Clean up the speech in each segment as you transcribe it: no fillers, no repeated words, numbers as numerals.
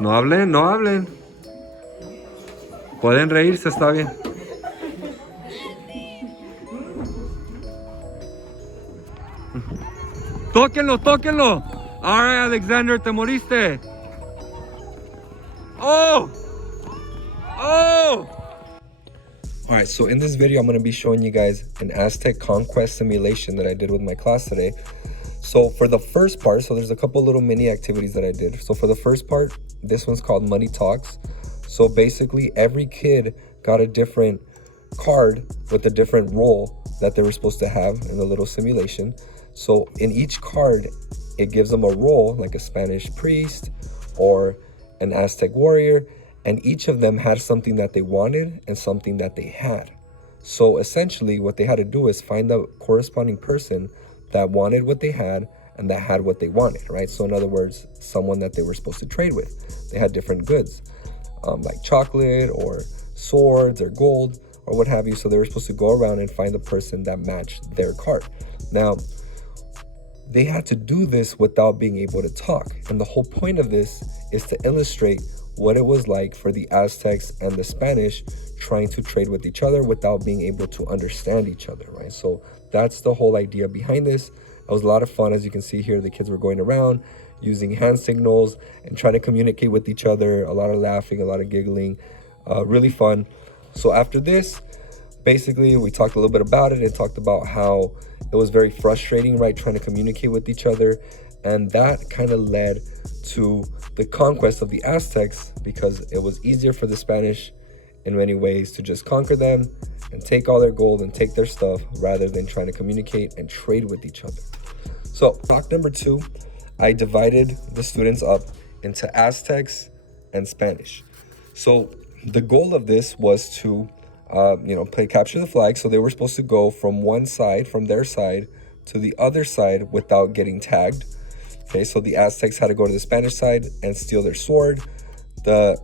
No hablen, no hablen. Pueden reírse, está bien. Tóquenlo, tóquenlo. All right, Alexander, te moriste. Oh! Oh! Alright, so in this video, I'm going to be showing you guys an Aztec conquest simulation that I did with my class today. So for the first part, so there's a couple little mini activities that I did. So for the first part, this one's called Money Talks. So basically, every kid got a different card with a different role that they were supposed to have in the little simulation. So in each card, it gives them a role, like a Spanish priest or an Aztec warrior, and each of them had something that they wanted and something that they had. So essentially what they had to do is find the corresponding person that wanted what they had and that had what they wanted, right? So in other words, someone that they were supposed to trade with. They had different goods, like chocolate or swords or gold or what have you. So they were supposed to go around and find the person that matched their card. Now, they had to do this without being able to talk. And the whole point of this is to illustrate what it was like for the Aztecs and the Spanish trying to trade with each other without being able to understand each other, right? So that's the whole idea behind this. It was a lot of fun. As you can see here, the kids were going around using hand signals and trying to communicate with each other. A lot of laughing, a lot of giggling, really fun. So after this, basically we talked a little bit about it and talked about how it was very frustrating, right, trying to communicate with each other. And that kind of led to the conquest of the Aztecs, because it was easier for the Spanish in many ways to just conquer them and take all their gold and take their stuff rather than trying to communicate and trade with each other. So talk number 2, I divided the students up into Aztecs and Spanish. So the goal of this was to play capture the flag. So they were supposed to go from one side, from their side, to the other side without getting tagged. Okay, so the Aztecs had to go to the Spanish side and steal their sword. The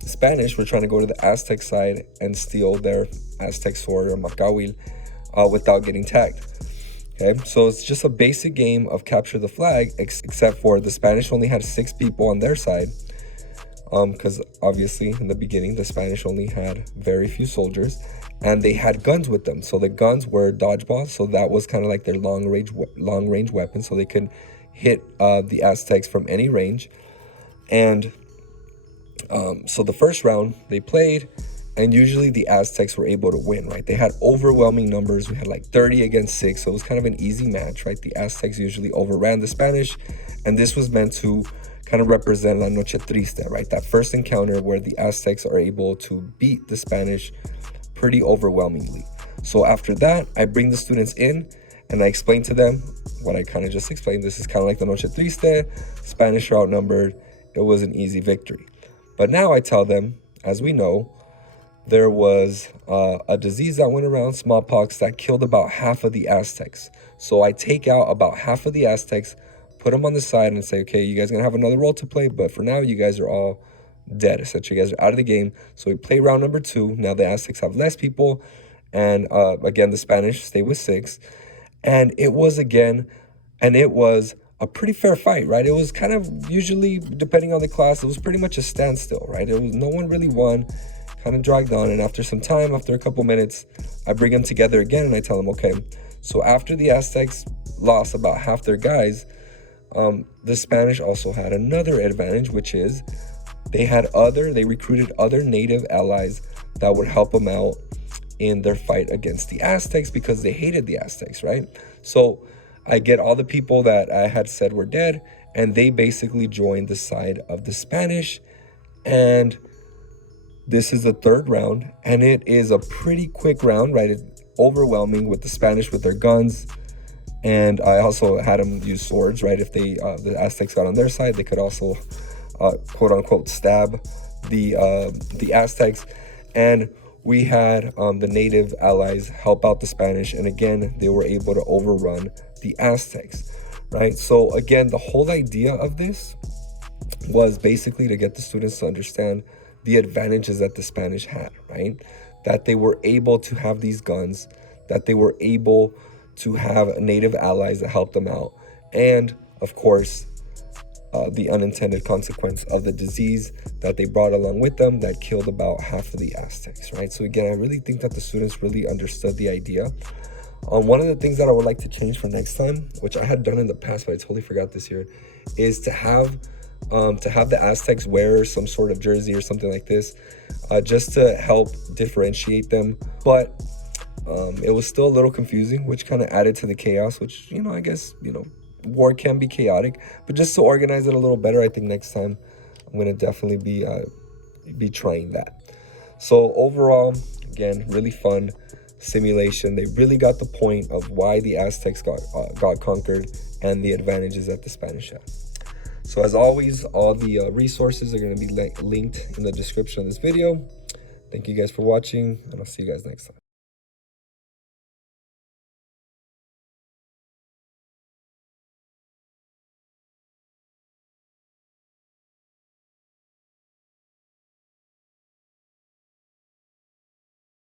Spanish were trying to go to the Aztec side and steal their Aztec sword or macahuil without getting tagged. Okay, so it's just a basic game of capture the flag, except for the Spanish only had 6 people on their side. Because obviously in the beginning, the Spanish only had very few soldiers and they had guns with them. So the guns were dodgeballs. So that was kind of like their long range weapon. So they could hit the Aztecs from any range. And so the first round they played, and usually the Aztecs were able to win, right? They had overwhelming numbers. We had like 30 against 6. So it was kind of an easy match, right? The Aztecs usually overran the Spanish. And this was meant to kind of represent La Noche Triste, right? That first encounter where the Aztecs are able to beat the Spanish pretty overwhelmingly. So after that, I bring the students in and I explain to them what I kind of just explained. This is kind of like the Noche Triste. Spanish are outnumbered. It was an easy victory. But now I tell them, as we know, there was a disease that went around, smallpox, that killed about half of the Aztecs. So I take out about half of the Aztecs, put them on the side and say, okay, you guys are gonna have another role to play, but for now, you guys are all dead. Essentially, you guys are out of the game. So we play round number 2. Now the Aztecs have less people. And again, the Spanish stay with 6. And it was a pretty fair fight, right? It was kind of, usually, depending on the class, it was pretty much a standstill, right? It was, no one really won, kind of dragged on. And after some time, after a couple minutes, I bring them together again and I tell them, okay, so after the Aztecs lost about half their guys, the Spanish also had another advantage, which is they recruited other native allies that would help them out in their fight against the Aztecs, because they hated the Aztecs, right? So I get all the people that I had said were dead, and they basically joined the side of the Spanish. And this is the 3rd round, and it is a pretty quick round, right? It's overwhelming with the Spanish with their guns. And I also had them use swords, right? If the Aztecs got on their side, they could also, quote unquote, stab the Aztecs. And we had the native allies help out the Spanish. And again, they were able to overrun the Aztecs, right? So again, the whole idea of this was basically to get the students to understand the advantages that the Spanish had, right? That they were able to have these guns, that they were able to have native allies that helped them out. And of course, the unintended consequence of the disease that they brought along with them that killed about half of the Aztecs, right? So again, I really think that the students really understood the idea. One of the things that I would like to change for next time, which I had done in the past, but I totally forgot this year, is to have the Aztecs wear some sort of jersey or something like this, just to help differentiate them. But it was still a little confusing, which kind of added to the chaos, which, I guess, war can be chaotic, but just to organize it a little better, I think next time I'm going to definitely be trying that. So overall, again, really fun simulation. They really got the point of why the Aztecs got conquered and the advantages that the Spanish had. So as always, all the resources are going to be linked in the description of this video. Thank you guys for watching, and I'll see you guys next time.